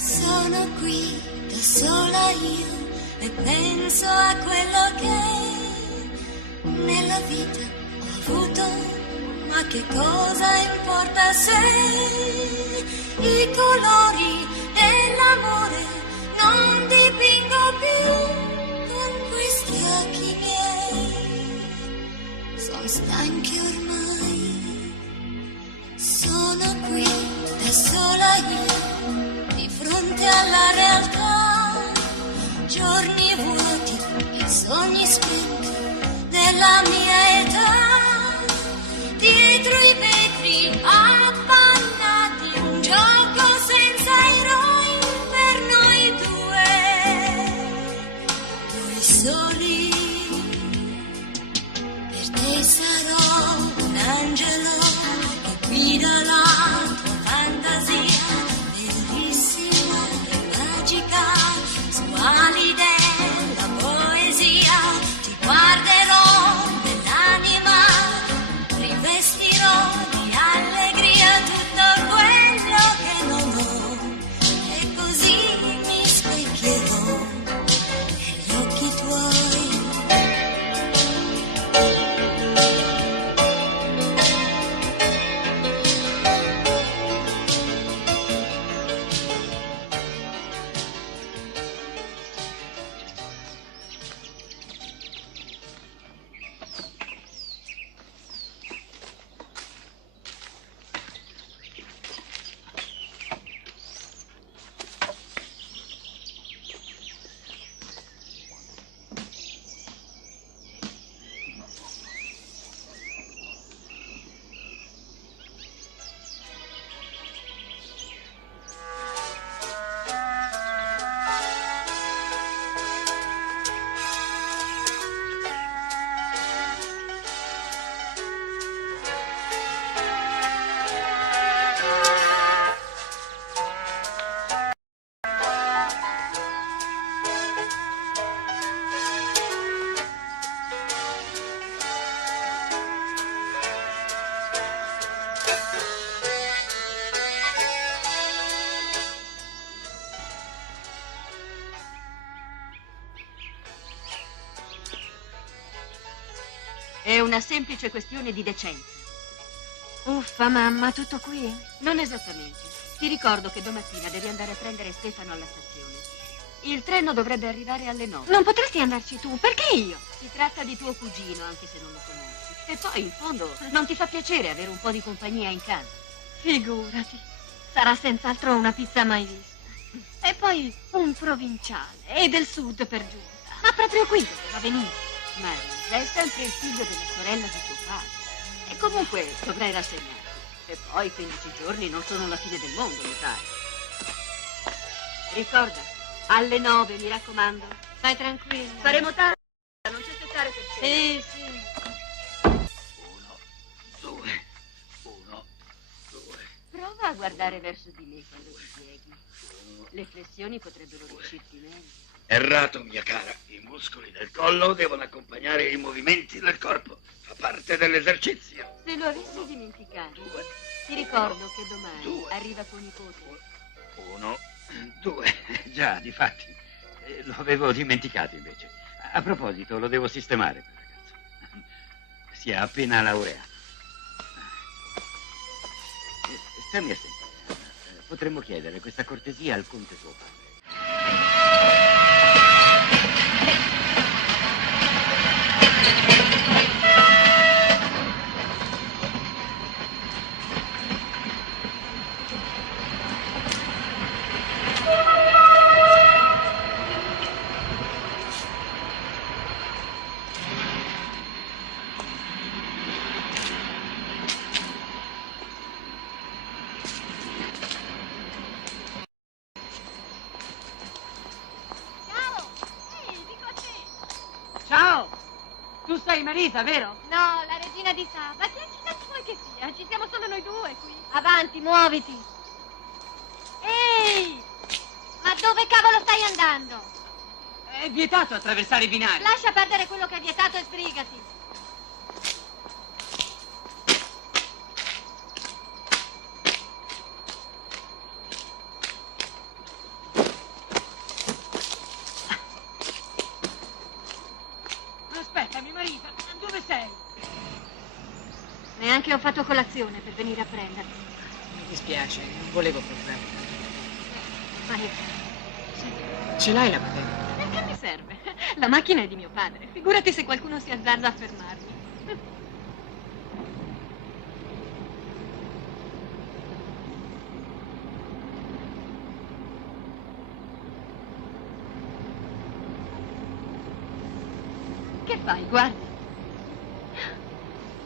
Sono qui da sola io e penso a quello che nella vita ho avuto, ma che cosa importa se i colori dell'amore non dipingo più con questi occhi miei. Sono stanchi ormai, sono qui da sola io di fronte alla realtà, giorni vuoti e sogni spenti della mia età, dietro i vetri appannati, un gioco senza eroi per noi due soli. Per te sarò un angelo che guida la tua fantasia, bellissima e magica, su ali della poesia. Ti guarderò nell'anima, rivestirò di allegria tutto quello che non ho, e così mi specchierò negli occhi tuoi. È una semplice questione di decenza. Uffa, mamma, tutto qui? Non esattamente. Ti ricordo che domattina devi andare a prendere Stefano alla stazione. Il treno dovrebbe arrivare alle 9. Non potresti andarci tu? Perché io? Si tratta di tuo cugino, anche se non lo conosci. E poi, in fondo, non ti fa piacere avere un po' di compagnia in casa. Figurati. Sarà senz'altro una pizza mai vista. E poi un provinciale. E del sud per giunta. Ma proprio qui doveva venire. Marisa è sempre il figlio della sorella di tuo padre. E comunque dovrai rassegnarti. E poi 15 giorni non sono la fine del mondo, mi pare. Ricorda, alle 9, mi raccomando. Stai tranquilla. Faremo tardi, non ci aspettare per te. Sì. 1, 2, 1, 2. Prova a guardare verso di me quando ti pieghi. Le flessioni potrebbero riuscirti meglio. Errato, mia cara. I muscoli del collo devono accompagnare i movimenti del corpo. Fa parte dell'esercizio. Se lo avessi dimenticato, ti ricordo che domani 2. arriva tuo nipote. 1, 2. Già, difatti. Lo avevo dimenticato invece. A proposito, lo devo sistemare quel ragazzo. Si è appena laureato. Stammi a sentire. Potremmo chiedere questa cortesia al conte suo padre. Marisa, vero? No, la regina di Saba. Ma che accidenti vuoi che sia? Ci siamo solo noi due qui. Avanti, muoviti. Ehi! Ma dove cavolo stai andando? È vietato attraversare i binari. Lascia perdere quello che è vietato e sbrigati. neanche ho fatto colazione per venire a prenderti. Mi dispiace, non volevo provocare. Ma io... Senti, ce l'hai la patente? E che mi serve? La macchina è di mio padre. Figurati se qualcuno si azzarda a fermarmi. Che fai? Guarda.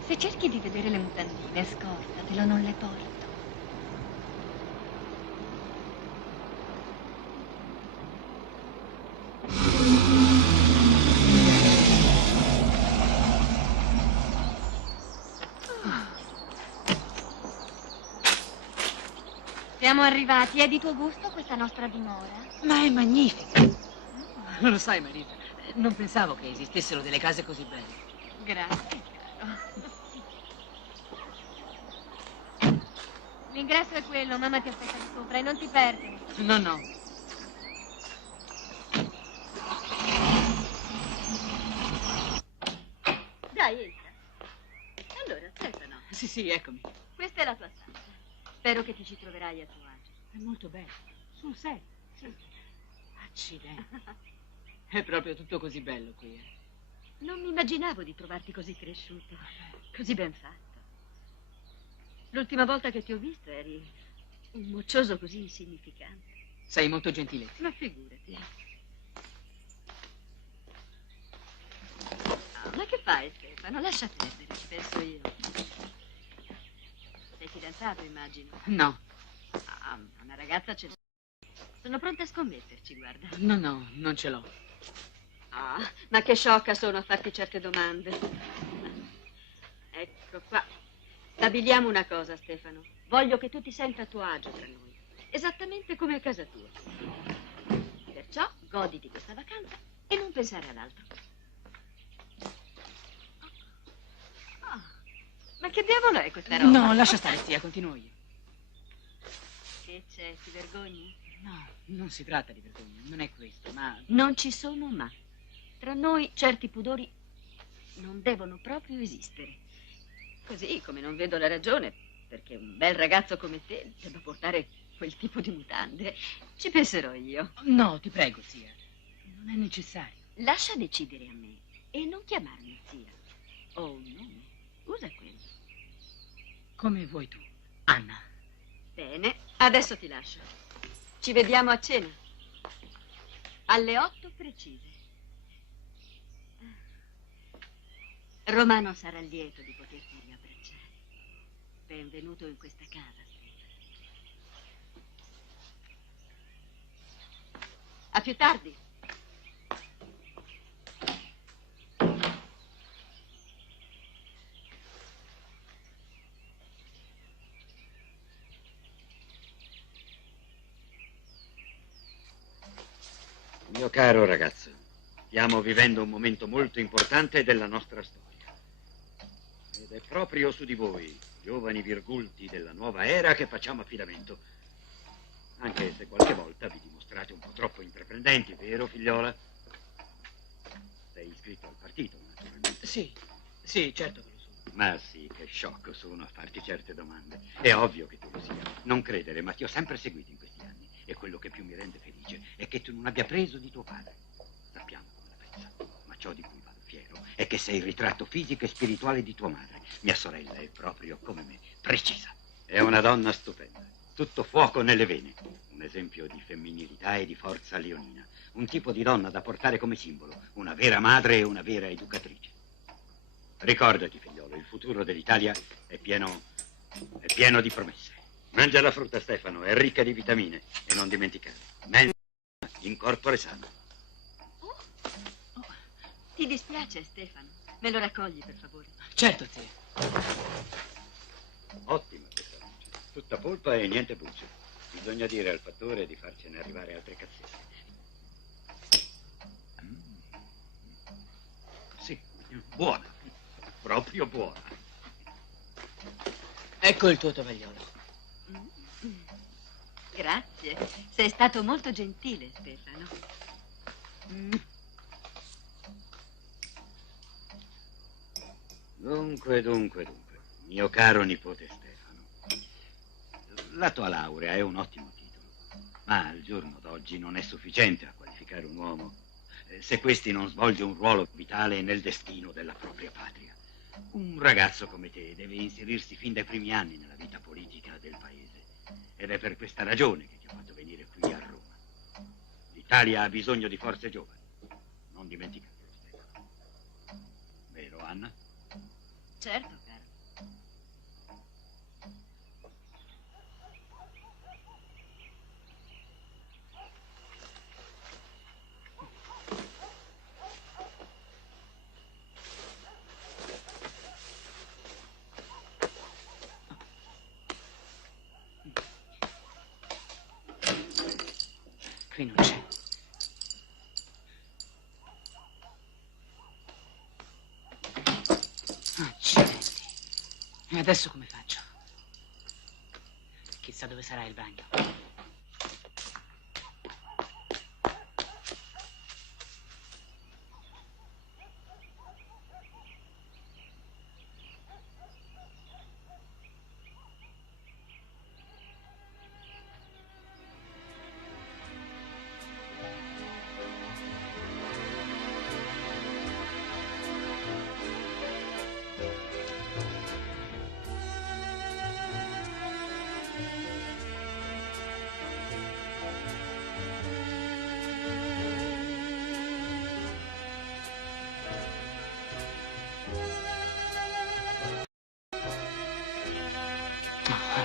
Se cerchi di vedere le mutandine, scordatelo, non le porto. Siamo arrivati. È di tuo gusto questa nostra dimora? Ma è magnifica. Lo sai, Marita, non pensavo che esistessero delle case così belle. Grazie, caro. L'ingresso è quello, mamma ti aspetta di sopra e non ti perdi. No, no. Dai, entra. Allora, Stefano, Sì, sì, eccomi. questa è la tua stanza. Spero che ti ci troverai a tuo agio. È molto bello. Sul set. Sì. Accidenti. È proprio tutto così bello qui, eh. Non mi immaginavo di trovarti così cresciuto, così ben fatto. L'ultima volta che ti ho visto eri un moccioso così insignificante. Sei molto gentile. Ma figurati. Ma che fai, Stefano? Lascia perdere, ci penso io. Sei fidanzato, immagino. No, Ah, una ragazza ce l'ho. Sono pronta a scommetterci, guarda. no, no, non ce l'ho. Ah, ma che sciocca sono a farti certe domande. Ecco qua. Stabiliamo una cosa, Stefano. Voglio che tu ti senta a tuo agio tra noi. Esattamente come a casa tua. Perciò goditi questa vacanza e non pensare all'altro. Ah, ma che diavolo è questa roba? No, lascia stare, zia, continuo io. Che c'è, ti vergogni? No, non si tratta di vergogna, non è questo, ma... Non ci sono ma. Tra noi certi pudori non devono proprio esistere. Così come non vedo la ragione perché un bel ragazzo come te debba portare quel tipo di mutande. Ci penserò io. No, ti prego, zia, non è necessario. Lascia decidere a me e non chiamarmi zia. Ho un nome, usa quello. Come vuoi tu, Anna. Bene, adesso ti lascio. Ci vediamo a cena. Alle 8 precise. Romano sarà lieto di poterti riabbracciare. Benvenuto in questa casa, Stefano. A più tardi. Mio caro ragazzo, stiamo vivendo un momento molto importante della nostra storia. Ed è proprio su di voi, giovani virgulti della nuova era, che facciamo affidamento. Anche se qualche volta vi dimostrate un po' troppo intraprendenti, vero, figliola? Sei iscritto al partito, naturalmente. Sì, sì, certo che lo sono. Ma sì, che sciocco sono a farti certe domande. È ovvio che tu lo sia. Non credere, ma ti ho sempre seguito in questi anni. E quello che più mi rende felice è che tu non abbia preso di tuo padre. Sappiamo come la pensa. Ma ciò di cui vado fiero è che sei il ritratto fisico e spirituale di tua madre. Mia sorella è proprio come me, precisa. È una donna stupenda. Tutto fuoco nelle vene. Un esempio di femminilità e di forza leonina. Un tipo di donna da portare come simbolo. Una vera madre e una vera educatrice. Ricordati, figliolo, il futuro dell'Italia è pieno di promesse. Mangia la frutta, Stefano, è ricca di vitamine. E non dimenticare, mens in corpore sano. Ti dispiace, Stefano? Me lo raccogli, per favore? Certo, zia. Ottima questa luce. Tutta polpa e niente bucce. Bisogna dire al fattore di farcene arrivare altre cazzette. Sì, buona. Proprio buona. Ecco il tuo tovagliolo. Grazie. Sei stato molto gentile, Stefano. Dunque. Mio caro nipote Stefano, la tua laurea è un ottimo titolo, ma al giorno d'oggi non è sufficiente a qualificare un uomo se questi non svolge un ruolo vitale nel destino della propria patria. Un ragazzo come te deve inserirsi fin dai primi anni nella vita politica del paese, ed è per questa ragione che ti ho fatto venire qui a Roma. L'Italia ha bisogno di forze giovani, non dimenticatelo, Stefano. Vero, Anna? Certo, caro. Qui non c'è. Accidenti. E adesso come faccio? Chissà dove sarà il bagno.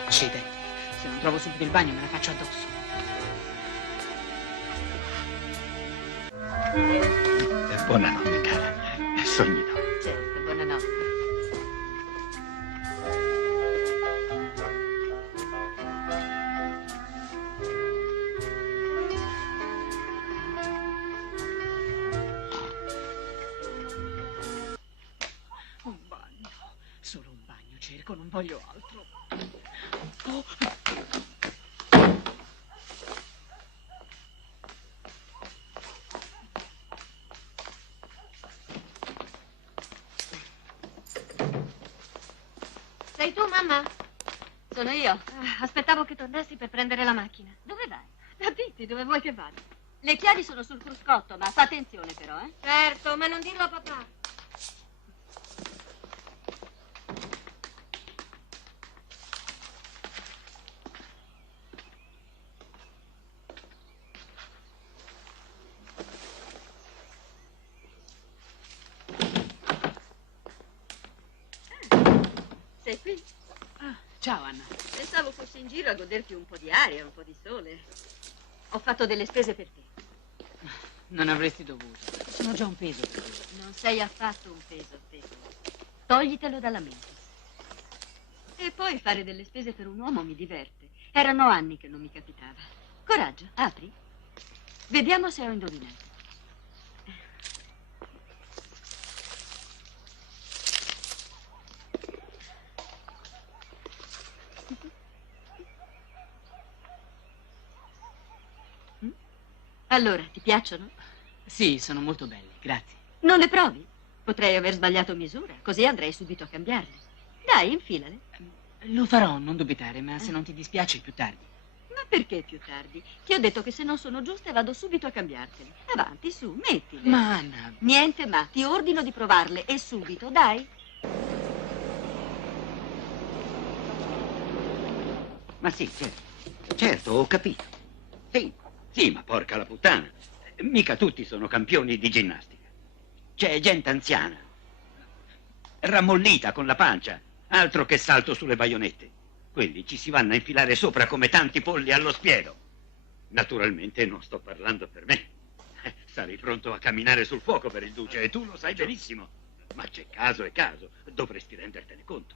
Accidenti. Se non trovo subito il bagno me la faccio addosso. Buonanotte, cara. Sogni dolci. Certo, buonanotte. Un bagno. Solo un bagno cerco, non voglio altro. Oh. Sei tu, mamma? Sono io. Aspettavo che tornassi per prendere la macchina. Dove vai? Da Titti, dove vuoi che vada? Le chiavi sono sul cruscotto, ma fa attenzione però, eh? Certo, ma non dirlo a papà. Sei qui? Ah, ciao, Anna. Pensavo fossi in giro a goderti un po' di aria, un po' di sole. Ho fatto delle spese per te. Non avresti dovuto. Sono già un peso per te. Non sei affatto un peso, Stefano. Toglitelo dalla mente. E poi fare delle spese per un uomo mi diverte. Erano anni che non mi capitava. Coraggio, apri. Vediamo se ho indovinato. Allora, ti piacciono? Sì, sono molto belli, grazie. Non le provi? Potrei aver sbagliato misura, così andrei subito a cambiarle. Dai, infilale. Lo farò, non dubitare, ma se non ti dispiace più tardi. Ma perché più tardi? Ti ho detto che se non sono giuste vado subito a cambiartele. Avanti, su, mettile. Ma Anna... Niente ma, ti ordino di provarle e subito, dai. Ma sì, certo, ho capito. Sì, ma porca la puttana. Mica tutti sono campioni di ginnastica. C'è gente anziana, rammollita con la pancia, altro che salto sulle baionette. Quelli ci si vanno a infilare sopra come tanti polli allo spiedo. Naturalmente non sto parlando per me. Sarei pronto a camminare sul fuoco per il duce e tu lo sai benissimo. Ma c'è caso e caso, dovresti rendertene conto.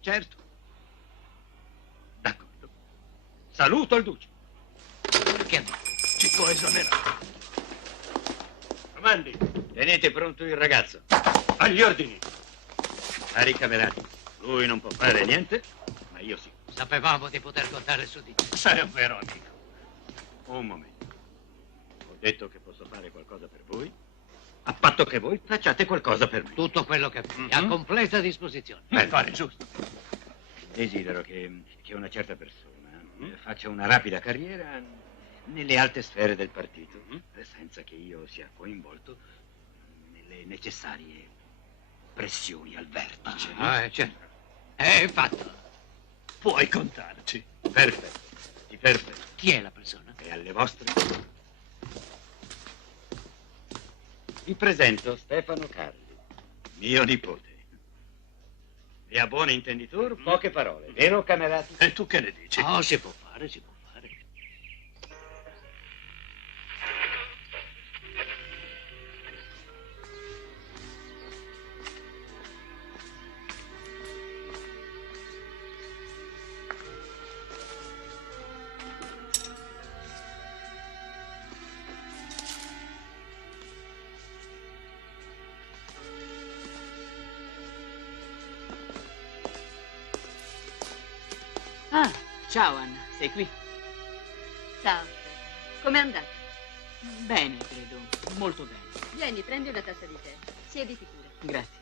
Certo. D'accordo. Saluto il duce. Che Ci può esonerare. Comandi, tenete pronto il ragazzo. Agli ordini. Cari camerati, lui non può fare niente, ma io sì. Sapevamo di poter contare su di te. È vero, amico. Un momento. Ho detto che posso fare qualcosa per voi? a patto che voi facciate qualcosa per me. Tutto quello che vuoi, a completa disposizione. Bene. Fare giusto. Desidero che una certa persona faccia una rapida carriera nelle alte sfere del partito, senza che io sia coinvolto nelle necessarie pressioni al vertice. Certo. È fatto. Puoi contarci. Perfetto. Chi è la persona? E alle vostre? Vi presento Stefano Carli, mio nipote. E a buon intenditor, poche parole, vero camerati? E tu che ne dici? Oh, si può fare, si può fare. Ah, ciao Anna, sei qui? Ciao. Com'è andata? Bene, credo. Molto bene. Vieni, prendi una tazza di tè. Siediti pure. Grazie.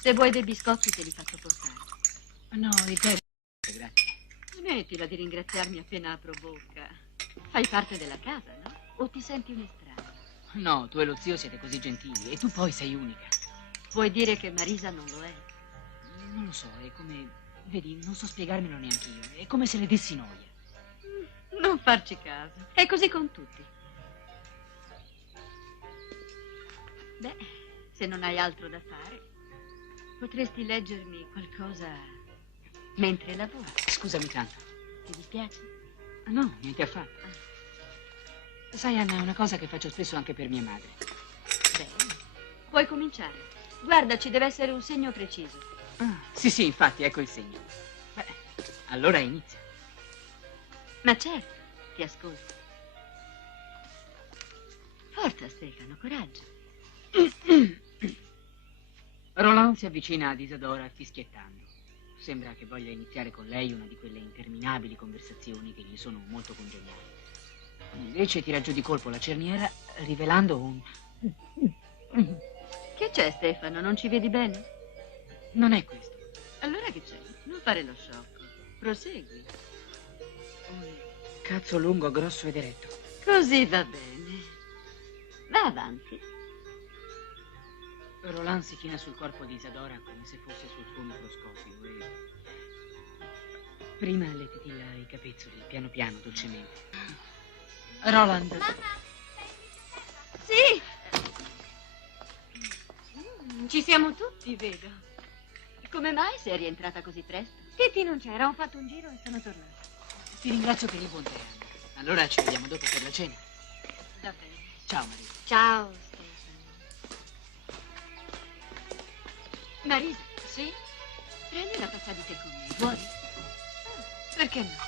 Se vuoi dei biscotti te li faccio portare. No, il tè. Grazie. Smettila di ringraziarmi appena apro bocca. Fai parte della casa, no? O ti senti un estraneo? No, tu e lo zio siete così gentili e tu poi sei unica. Puoi dire che Marisa non lo è? Non lo so, è come... Vedi, non so spiegarmelo neanche io. È come se le dessi noia. Non farci caso. È così con tutti. Beh, se non hai altro da fare, potresti leggermi qualcosa mentre lavori. Scusami tanto. Ti dispiace? No, niente affatto. Sai, Anna, è una cosa che faccio spesso anche per mia madre. Bene. Puoi cominciare. Guarda, ci deve essere un segno preciso. Ah, sì, infatti, ecco il segno. Beh, allora inizia. Ma certo, ti ascolto. Forza, Stefano, coraggio. Roland si avvicina ad Isadora fischiettando. Sembra che voglia iniziare con lei una di quelle interminabili conversazioni che gli sono molto congeniali. Invece tira giù di colpo la cerniera, rivelando un... Che c'è, Stefano? Non ci vedi bene? Non è questo. Allora che c'è? Non fare lo sciocco. Prosegui. Un cazzo lungo, grosso ed eretto. Così va bene. Va avanti. Roland si china sul corpo di Isadora come se fosse sul suo microscopio e... Prima le titilla i capezzoli, piano piano, dolcemente. Roland... Sì! Ci siamo tutti, vedo. Come mai sei rientrata così presto? Titti non c'era, ho fatto un giro e sono tornata. Ti ringrazio per il buon tè, Anna. Allora ci vediamo dopo per la cena. Va bene. Ciao, Maria. Ciao, Stefano. Marisa, Sì? prendi una tazza di tè con me, vuoi? Perché no?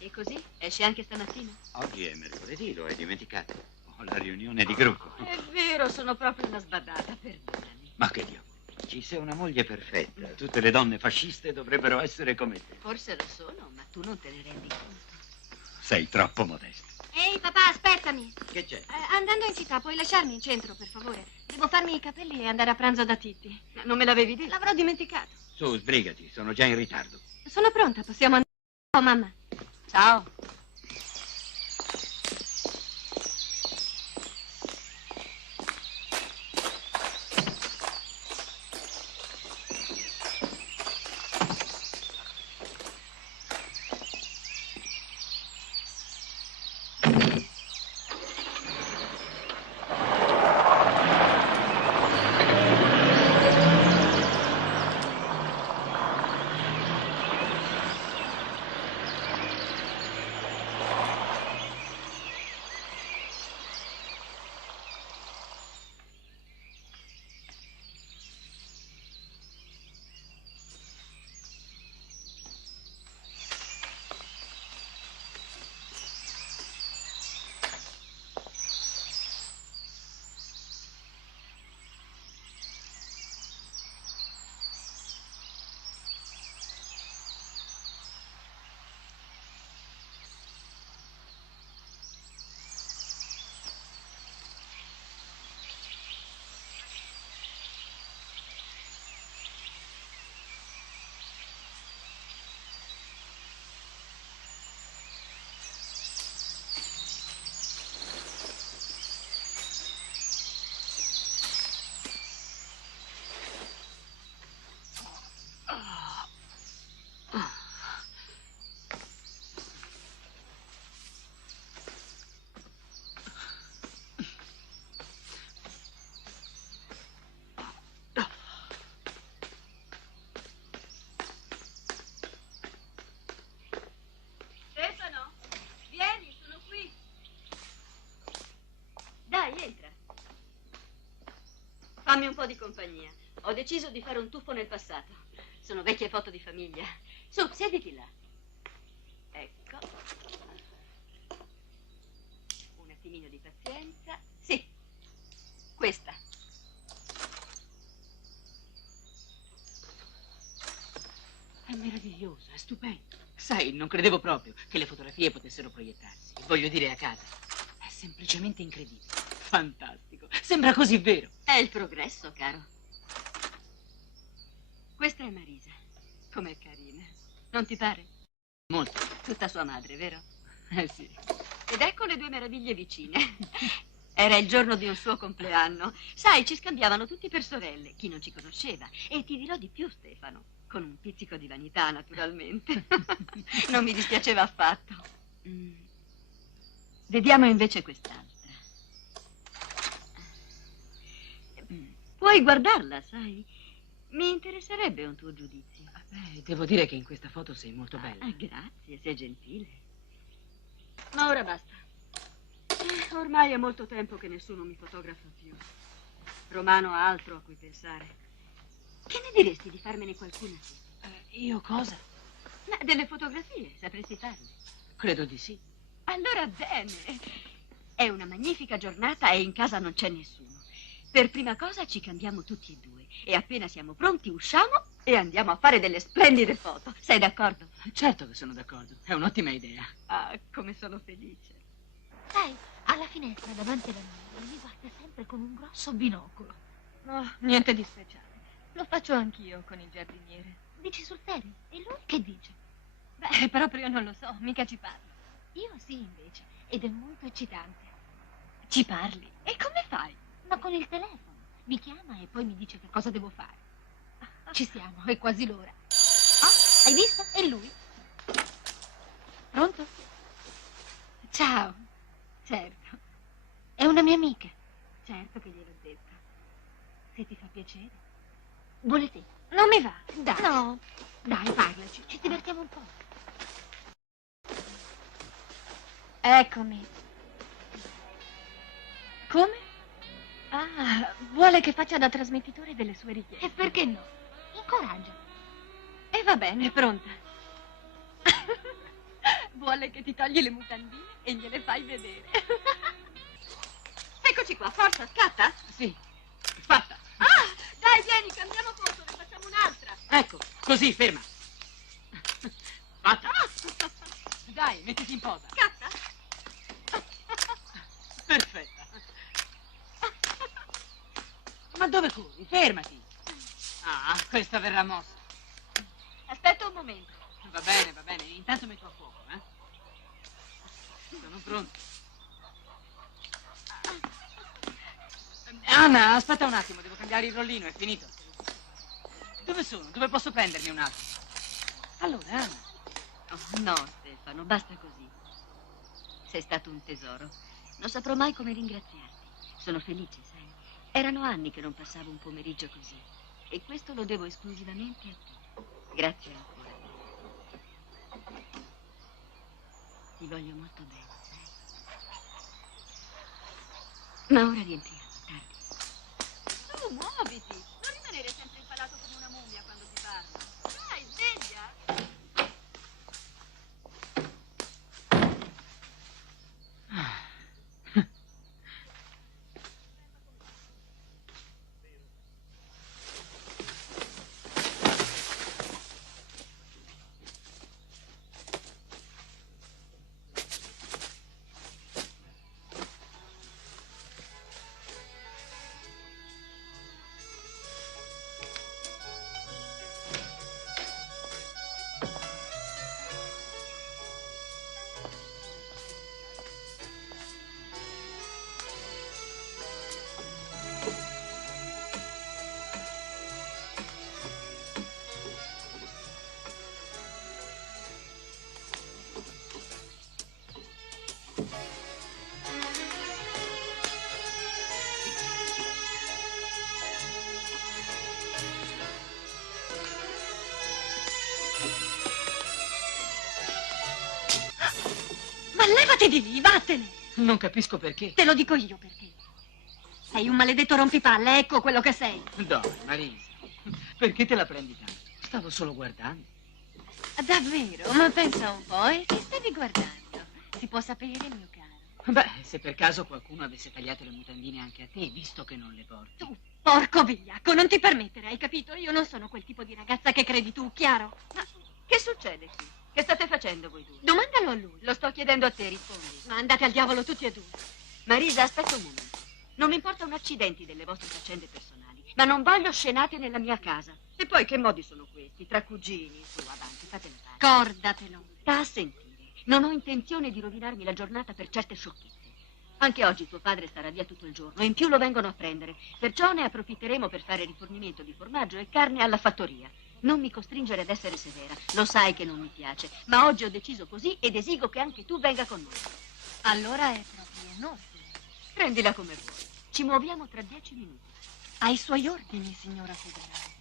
E così? Esci anche stamattina? Oggi è mercoledì, lo hai dimenticato. Ho la riunione di gruppo. È vero, sono proprio una sbadata, perdonami. Ma che Dio, ci sei una moglie perfetta. Tutte le donne fasciste dovrebbero essere come te. Forse lo sono, ma tu non te ne rendi conto. Sei troppo modesta. Ehi, papà, aspetta! ascoltami. Che c'è? Andando in città, puoi lasciarmi in centro, per favore? Devo farmi i capelli e andare a pranzo da Titti. Non me l'avevi detto? L'avrò dimenticato. Su, sbrigati, sono già in ritardo. Sono pronta, possiamo andare. Ciao, mamma. Ciao. Stefano, vieni, sono qui. Dai, entra. Fammi un po' di compagnia. Ho deciso di fare un tuffo nel passato. Sono vecchie foto di famiglia. Su, siediti là. Ecco. Un attimino di pazienza. Sì, questa. È meraviglioso, è stupendo. Sai, non credevo proprio che le fotografie potessero proiettarsi. Voglio dire, a casa. È semplicemente incredibile. Fantastico. Sembra così vero. È il progresso, caro. Questa è Marisa. Com'è carina. Non ti pare? Molto. Tutta sua madre, vero? Sì. Ed ecco le due meraviglie vicine. Era il giorno di un suo compleanno. Sai, ci scambiavano tutti per sorelle, chi non ci conosceva. E ti dirò di più, Stefano, con un pizzico di vanità, naturalmente. Non mi dispiaceva affatto. Vediamo invece quest'altra. Puoi guardarla, sai? Mi interesserebbe un tuo giudizio. Beh, devo dire che in questa foto sei molto bella. Grazie, sei gentile. Ma ora basta. Ormai è molto tempo che nessuno mi fotografa più. Romano ha altro a cui pensare. Che ne diresti di farmene qualcuna tu? Io cosa? Ma delle fotografie, sapresti farle? Credo di sì. Allora bene. È una magnifica giornata e in casa non c'è nessuno. Per prima cosa ci cambiamo tutti e due. E appena siamo pronti usciamo e andiamo a fare delle splendide foto. Sei d'accordo? Certo che sono d'accordo. È un'ottima idea. Ah, come sono felice. Sai, alla finestra davanti alla mia mi guarda sempre con un grosso binocolo. Oh, niente di speciale. Lo faccio anch'io con il giardiniere. Dici sul serio? E lui che dice? Beh, proprio non lo so, mica ci parlo. Io sì, invece, ed è molto eccitante. Ci parli? E come fai? Ma con il telefono. Mi chiama e poi mi dice che cosa devo fare. Ci siamo, è quasi l'ora. Oh, hai visto? È lui. Pronto? Ciao. Certo, È una mia amica. certo che gliel'ho detto. Se ti fa piacere. Vuole te? Non mi va. Dai. No. Dai, parlaci. Ci divertiamo un po'. Eccomi. Come? Ah, vuole che faccia da trasmettitore delle sue richieste. E perché no? Incoraggia. E va bene, pronta. Vuole che ti togli le mutandine e gliele fai vedere. Eccoci qua, forza, scatta. Sì. Fatta. Ah, dai, vieni, cambiamo foto, ne facciamo un'altra. Ecco, così, ferma. Fatta. Dai, mettiti in posa. Scatta. perfetta. Ma dove corri? Fermati. Ah, questa verrà mossa. Aspetta un momento. Va bene. Intanto metto a fuoco, eh? Sono pronto. Anna, aspetta un attimo, devo cambiare il rollino, è finito. Dove sono? Dove posso prendermi un attimo? Allora, Anna. Oh, no, Stefano, basta così. Sei stato un tesoro. Non saprò mai come ringraziarti. Sono felice, sai. Erano anni che non passavo un pomeriggio così. E questo lo devo esclusivamente a te. Grazie ancora. Ti voglio molto bene, sai. Ma ora rientriamo, tardi. Tu muoviti, non rimanere sempre impalato come una mummia quando ti parlo. Dai, sveglia! Ma levati di lì, vattene! Non capisco perché. Te lo dico io perché. Sei un maledetto rompipalle, ecco quello che sei. Dai, Marisa, perché te la prendi tanto? Stavo solo guardando. Davvero? Ma pensa un po', e che stavi guardando? Si può sapere, mio caro? Beh, se per caso qualcuno avesse tagliato le mutandine anche a te, visto che non le porti. Tu, porco vigliacco, non ti permettere, hai capito? Io non sono quel tipo di ragazza che credi tu, chiaro? Ma che succede qui? Che state facendo voi due? Domandalo a lui. Lo sto chiedendo a te, rispondi. Ma andate al diavolo tutti e due. Marisa, aspetta un momento. Non mi importano accidenti delle vostre faccende personali, ma non voglio scenate nella mia casa. E poi che modi sono questi? Tra cugini? Su, avanti, fatela fare. Cordatelo. Sta a sentire. Non ho intenzione di rovinarmi la giornata per certe sciocchezze. Anche oggi tuo padre starà via tutto il giorno e in più lo vengono a prendere. Perciò ne approfitteremo per fare rifornimento di formaggio e carne alla fattoria. Non mi costringere ad essere severa. Lo sai che non mi piace, ma oggi ho deciso così ed esigo che anche tu venga con noi. Allora è proprio un ordine. Prendila come vuoi. Ci muoviamo tra 10 minuti. Ai suoi ordini, signora federale.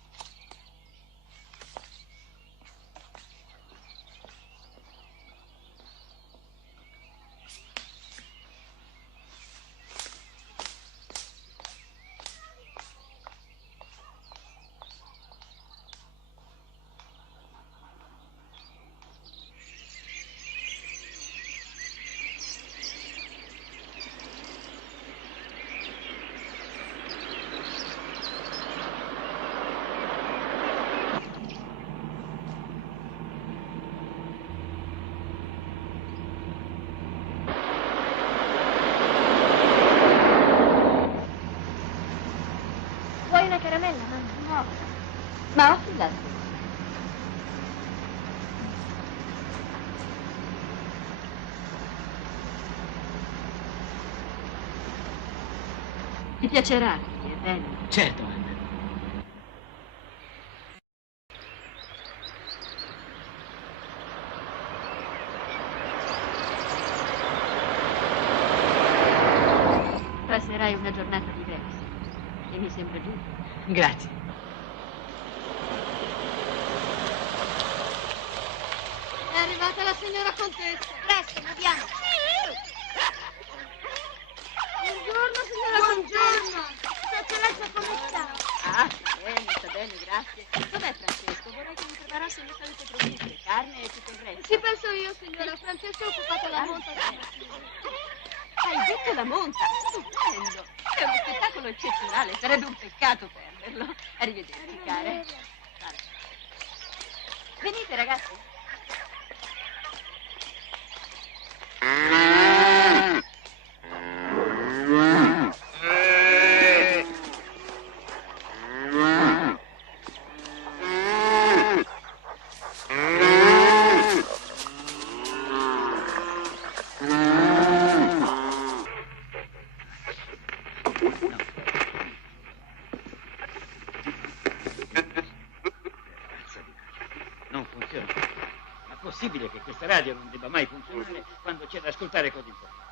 Vuoi una caramella, mamma? No, ma offri la tua. Ti piacerà, è bello. Certo, Anna. Passerai una giornata diversa. E mi sembra giusto. Grazie. È arrivata la signora contessa. Presto, andiamo. Buongiorno, signora Buongiorno. Eccellenza, come sta? Ah, sta bene, grazie. Dov'è Francesco? Vorrei che mi preparasse le solite provviste, carne e tutto il resto. Ci penso io, signora. Francesco è occupato la monta stamattina. Hai detto la monta? Stupendo! È uno spettacolo eccezionale, sarebbe un peccato perderlo. Arrivederci, care. Salve. Venite, ragazzi. possibile che questa radio non debba mai funzionare quando c'è da ascoltare cose importanti?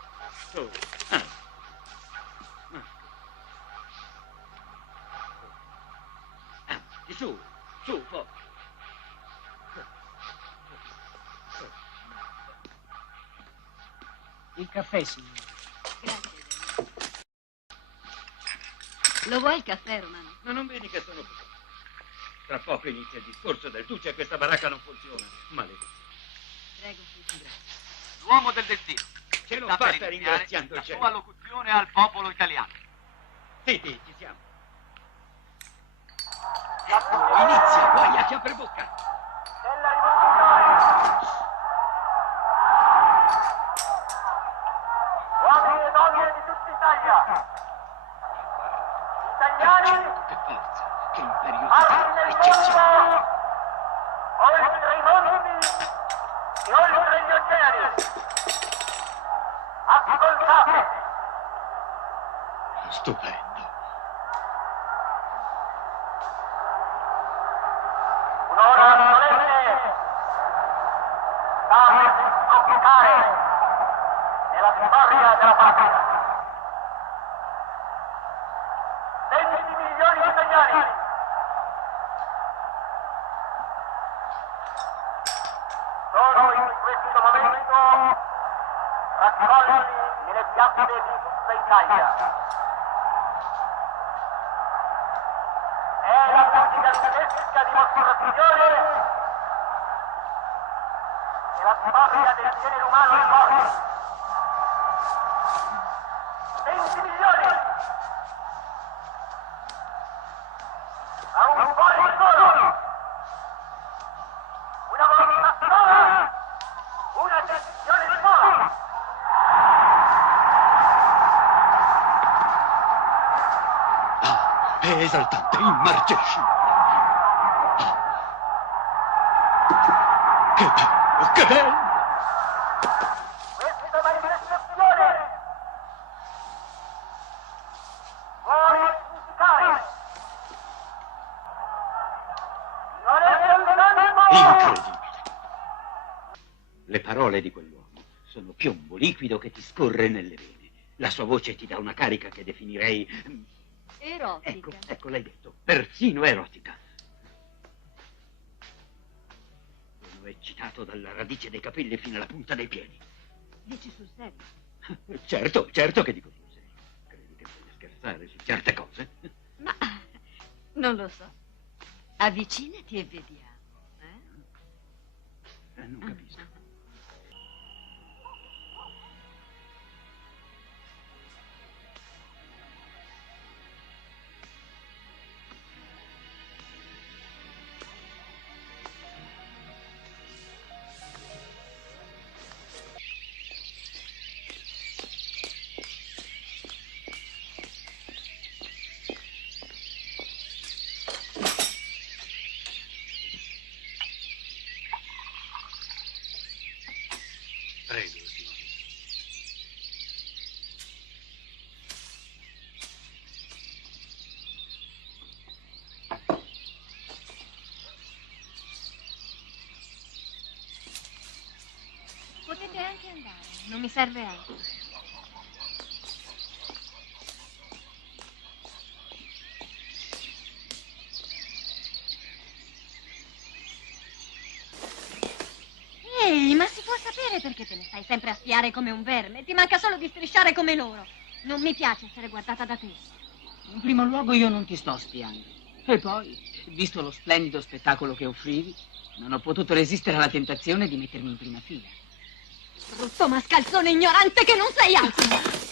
Su, su, forza. Il caffè, signore. Grazie. Lo vuoi il caffè, Romano? Ma non vedi che sono qui? Tra poco inizia il discorso del Duce e questa baracca non funziona. Maledetto. Prego, Susi, grazie. L'uomo del destino. Ce l'ho Sta per fatta iniziare ringraziando il la cielo. sua locuzione al popolo italiano. Sì, ci siamo. Eccolo, inizia, guai a per bocca. Della rivoluzione. Uomini e donne di tutta Italia. Italiani, Che forza, che imperiosità, armi nel eccezionale. mondo, oltre i mondi e oltre gli oceani. Ascoltate. Stupendo. Un'ora solenne sta per scoppiare nella storia della patria. 20 milioni di italiani sono in questo momento raccolti nelle piazze di tutta Italia. È la più gigantesca dimostrazione che la storia del genere umano è forte. 20 milioni! A un cuore solo! Una volontà sola! Una decisione sola! È esaltante, immarcescibile. Che bello, che bello! Questa manifestazione vuole significare non è soltanto Incredibile. Le parole di quell'uomo sono piombo liquido che ti scorre nelle vene. La sua voce ti dà una carica che definirei... Erotica. Ecco, l'hai detto, persino erotica. Sono eccitato dalla radice dei capelli fino alla punta dei piedi. Dici sul serio? Certo che dico sul serio. Credi che voglia scherzare su certe cose? Ma non lo so. Avvicinati e vediamo. Non capisco. Prego, signore. Potete anche andare, non mi serve altro. Ehi, ma si può sapere perché te ne stai sempre a spiare come un verme? Ti manca solo di strisciare come loro. Non mi piace essere guardata da te. In primo luogo io non ti sto spiando. E poi, visto lo splendido spettacolo che offrivi, non ho potuto resistere alla tentazione di mettermi in prima fila. Brutto mascalzone ignorante che non sei altro.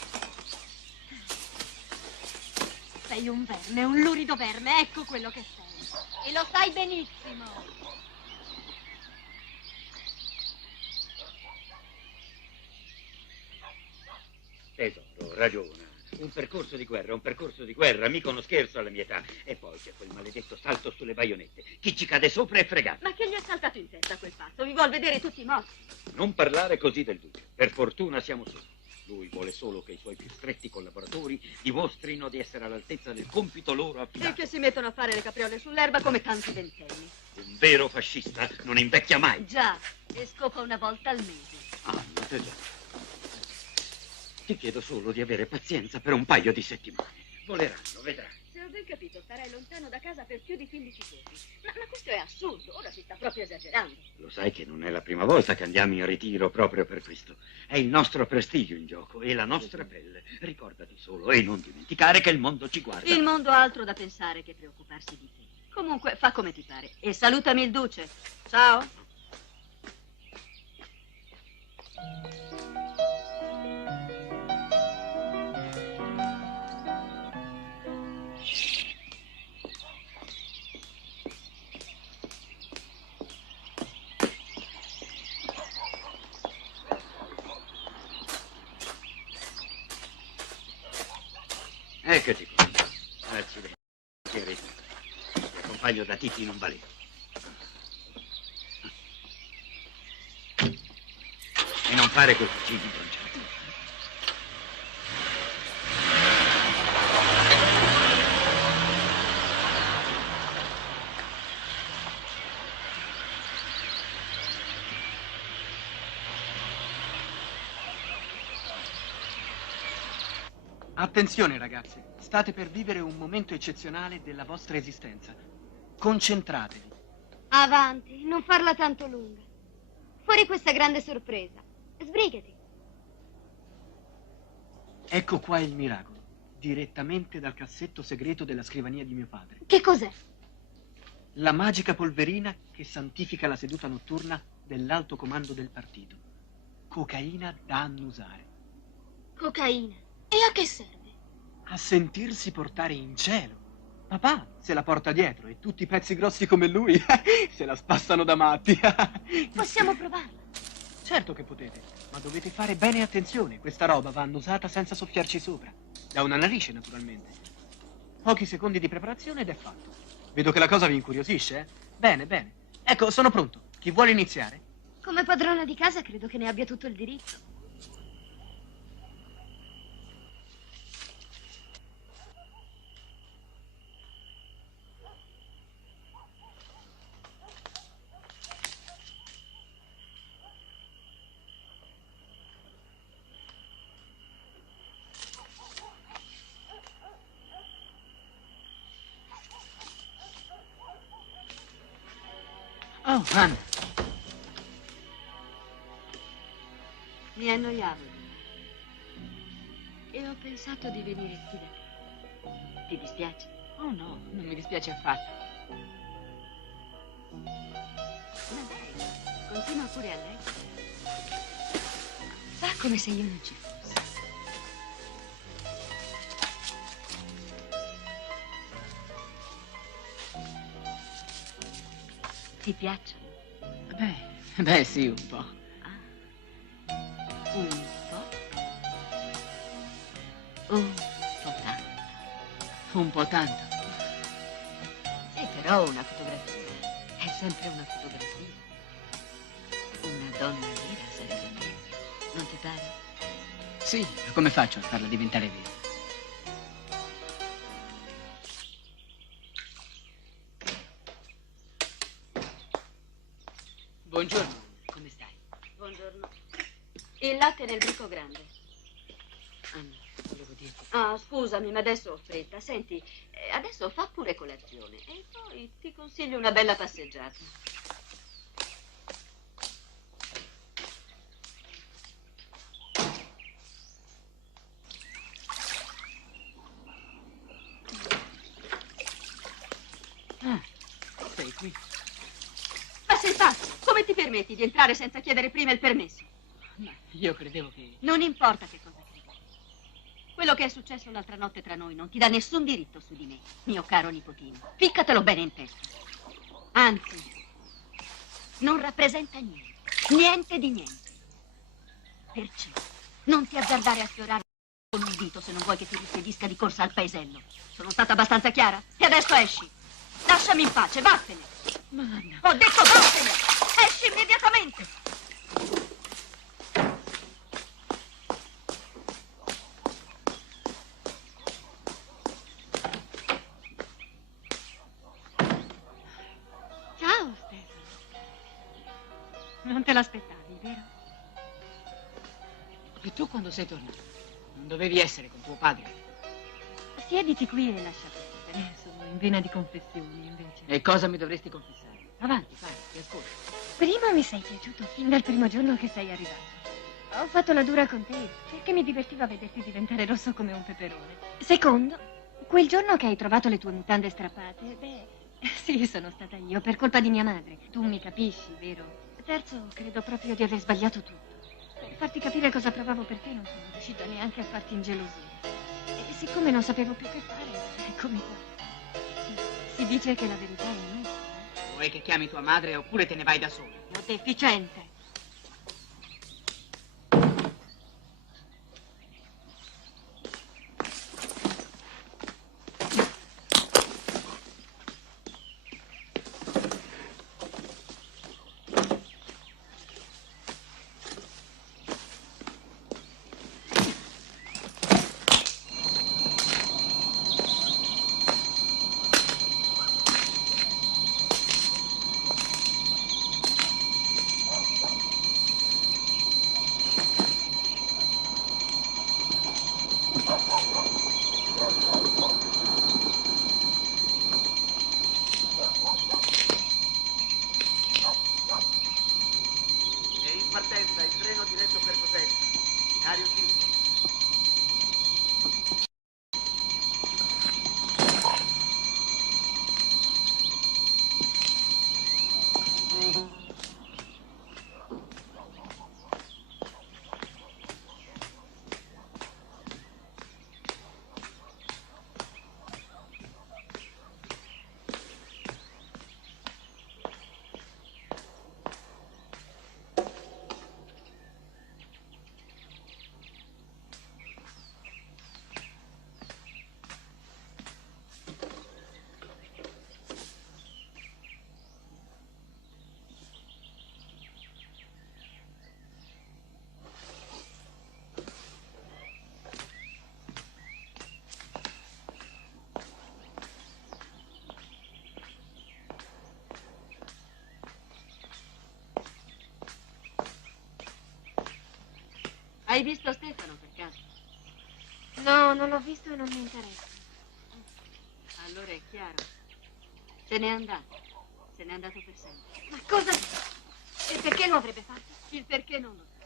Sei un verme, un lurido verme, ecco quello che sei. E lo sai benissimo. Tesoro, ragiona. Un percorso di guerra, mica uno scherzo alla mia età. E poi c'è quel maledetto salto sulle baionette. Chi ci cade sopra è fregato. Ma che gli è saltato in testa quel pazzo? Vi vuol vedere tutti morti. Non parlare così del Duce. Per fortuna siamo soli. Lui vuole solo che i suoi più stretti collaboratori dimostrino di essere all'altezza del compito loro E affidato. che si mettono a fare le capriole sull'erba come tanti ventenni. Un vero fascista non invecchia mai. Già, e scopa una volta al mese. Anna, tesoro. Ti chiedo solo di avere pazienza per un paio di settimane. Voleranno, vedrai. Se ho ben capito, starai lontano da casa per più di 15 giorni. Ma questo è assurdo, ora si sta proprio esagerando. Lo sai che non è la prima volta che andiamo in ritiro proprio per questo. È il nostro prestigio in gioco e la nostra pelle. Ricordati solo e non dimenticare che il mondo ci guarda. Il mondo ha altro da pensare che preoccuparsi di te. Comunque, fa come ti pare. E salutami il duce. Ciao. Eccoti qui. Accidenti. Ti accompagno da Titi in un baleno. E non fare quei fucili bruciati. Attenzione ragazze, state per vivere un momento eccezionale della vostra esistenza. Concentratevi. Avanti, non farla tanto lunga. Fuori questa grande sorpresa. Sbrigati. Ecco qua il miracolo, direttamente dal cassetto segreto della scrivania di mio padre. Che cos'è? La magica polverina che santifica la seduta notturna dell'alto comando del partito. Cocaina da annusare. Cocaina. E a che serve? A sentirsi portare in cielo. Papà se la porta dietro e tutti i pezzi grossi come lui se la spassano da matti. Possiamo provarla. Certo che potete, ma dovete fare bene attenzione. Questa roba va annusata senza soffiarci sopra. Da una narice, naturalmente. Pochi secondi di preparazione ed è fatto. Vedo che la cosa vi incuriosisce, eh? Bene, bene. Ecco, sono pronto. Chi vuole iniziare? Come padrona di casa credo che ne abbia tutto il diritto. Oh, Anna. Mi annoiavo e ho pensato di venire qui da te. Ti dispiace? Oh no, non mi dispiace affatto. Ma dai, continua pure a leggere. Fa come se io non ci fossi. Ti piacciono? Beh, sì, un po'. Un po'? Un po' tanto. Un po' tanto. Sì, però una fotografia è sempre una fotografia. Una donna vera sarebbe meglio, non ti pare? Sì, ma come faccio a farla diventare vera? Buongiorno, come stai? Buongiorno. Il latte nel brico grande. Anna, volevo dirti... Ah, scusami, ma adesso ho fretta. Senti, adesso fa pure colazione e poi ti consiglio una bella passeggiata. Ah, sei qui. Ma sei pazzo? Come ti permetti di entrare senza chiedere prima il permesso? Ma io credevo che... Non importa che cosa credi. Quello che è successo l'altra notte tra noi non ti dà nessun diritto su di me, mio caro nipotino. Ficcatelo bene in testa. Anzi, non rappresenta niente. Niente di niente. Perciò non ti azzardare a sfiorare con un dito se non vuoi che ti rispedisca di corsa al paesello. Sono stata abbastanza chiara? E adesso esci. Lasciami in pace, vattene. Ma Anna... Ho detto vattene! Esci immediatamente! te l'aspettavi, vero? E tu quando sei tornato? Non dovevi essere con tuo padre? Siediti qui e lascia perdere. Sono in vena di confessioni, invece. E cosa mi dovresti confessare? Avanti, vai, ti ascolto. Prima mi sei piaciuto fin dal primo giorno che sei arrivato. Ho fatto la dura con te perché mi divertiva vederti diventare rosso come un peperone. Secondo, quel giorno che hai trovato le tue mutande strappate, sì, sono stata io, per colpa di mia madre. Tu mi capisci, vero? Terzo, credo proprio di aver sbagliato tutto. Per farti capire cosa provavo per te non sono riuscita neanche a farti ingelosire. E siccome non sapevo più che fare, eccomi qua. Si dice che la verità è inutile. Vuoi che chiami tua madre oppure te ne vai da solo? È deficiente. Partenza, il treno diretto per Potenza. Binario 5. Hai visto Stefano per caso? No, non l'ho visto e non mi interessa. Allora è chiaro. Se n'è andato. Se n'è andato per sempre. Ma cosa? E perché lo avrebbe fatto? Il perché non lo so.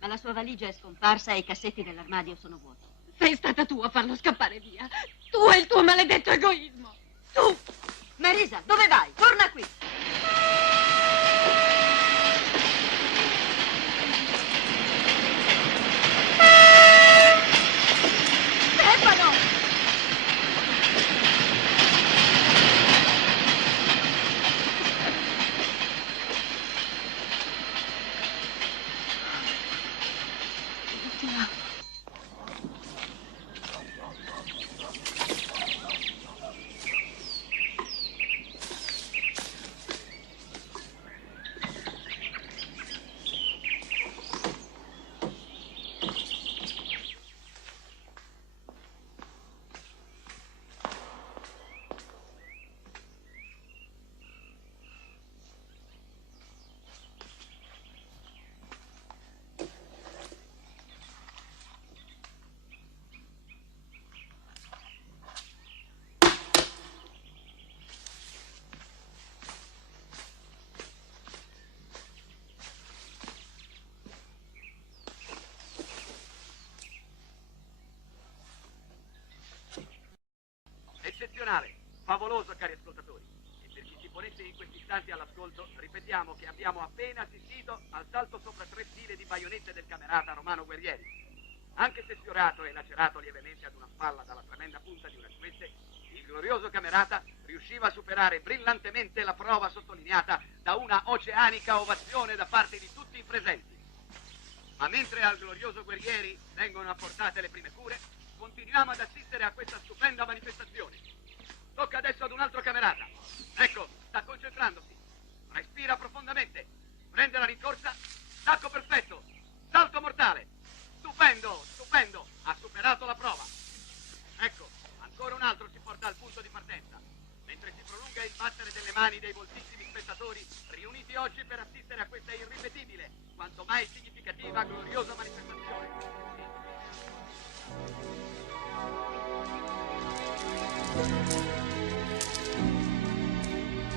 Ma la sua valigia è scomparsa e i cassetti dell'armadio sono vuoti. Sei stata tu a farlo scappare via. Tu e il tuo maledetto egoismo. Tu! Marisa, dove vai? Torna qui! Stefano! Eccezionale, favoloso, cari ascoltatori. E per chi si ponesse in questi istanti all'ascolto, ripetiamo che abbiamo appena assistito al salto sopra 3 file di baionette del camerata Romano Guerrieri. Anche se sfiorato e lacerato lievemente ad una spalla dalla tremenda punta di una di queste, il glorioso camerata riusciva a superare brillantemente la prova sottolineata da una oceanica ovazione da parte di tutti i presenti. Ma mentre al glorioso Guerrieri vengono apportate le prime cure, continuiamo ad assistere a questa stupenda manifestazione. Tocca adesso ad un altro camerata. Ecco, sta concentrandosi. Respira profondamente. Prende la rincorsa. Stacco perfetto. Salto mortale. Stupendo, stupendo. Ha superato la prova. Ecco, ancora un altro si porta al punto di partenza. mentre si prolunga il battere delle mani dei moltissimi spettatori riuniti oggi per assistere a questa irripetibile, quanto mai significativa, gloriosa manifestazione.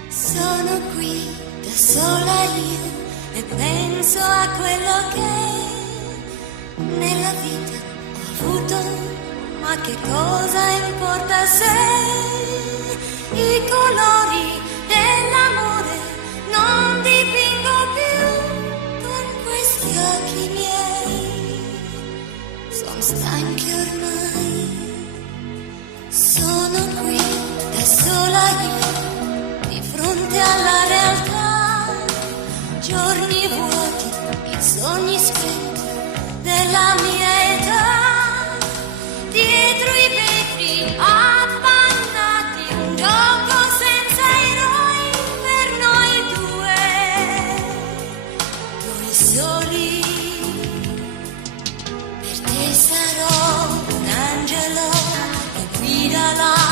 Sono qui da sola io e penso a quello che nella vita ho avuto, ma che cosa importa se i colori dell'amore non dipingo più con questi occhi miei, sono stanchi ormai, sono qui da sola io di fronte alla realtà, giorni vuoti, i sogni spenti della mia età, dietro i vetri abbandonati, un gioco senza eroi per noi due soli, per te sarò un angelo che guida la